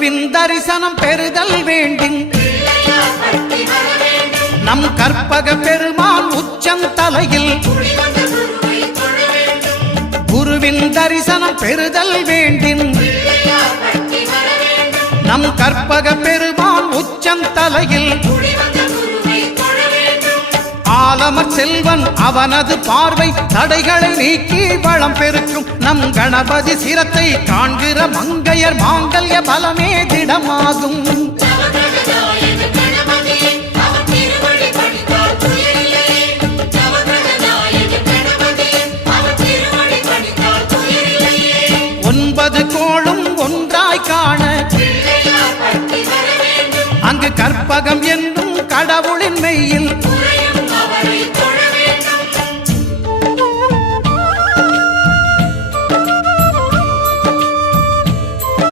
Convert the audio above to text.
குருவின் தரிசனம் பெறுதல் வேண்டும். நம் கற்பக பெருமான் உச்சந்தலையில் குருவின் தரிசனம் பெறுதல் வேண்டும். நம் கற்பக பெருமான் உச்சந்தலையில் ஆலமர் செல்வன் அவனது பார்வை தடைகளை நீக்கி வளம் பெருக்கும். நம் கணபதி சிரத்தை காண்கிற மங்கையர் மாங்கல்ய பலமே திடமாகும்.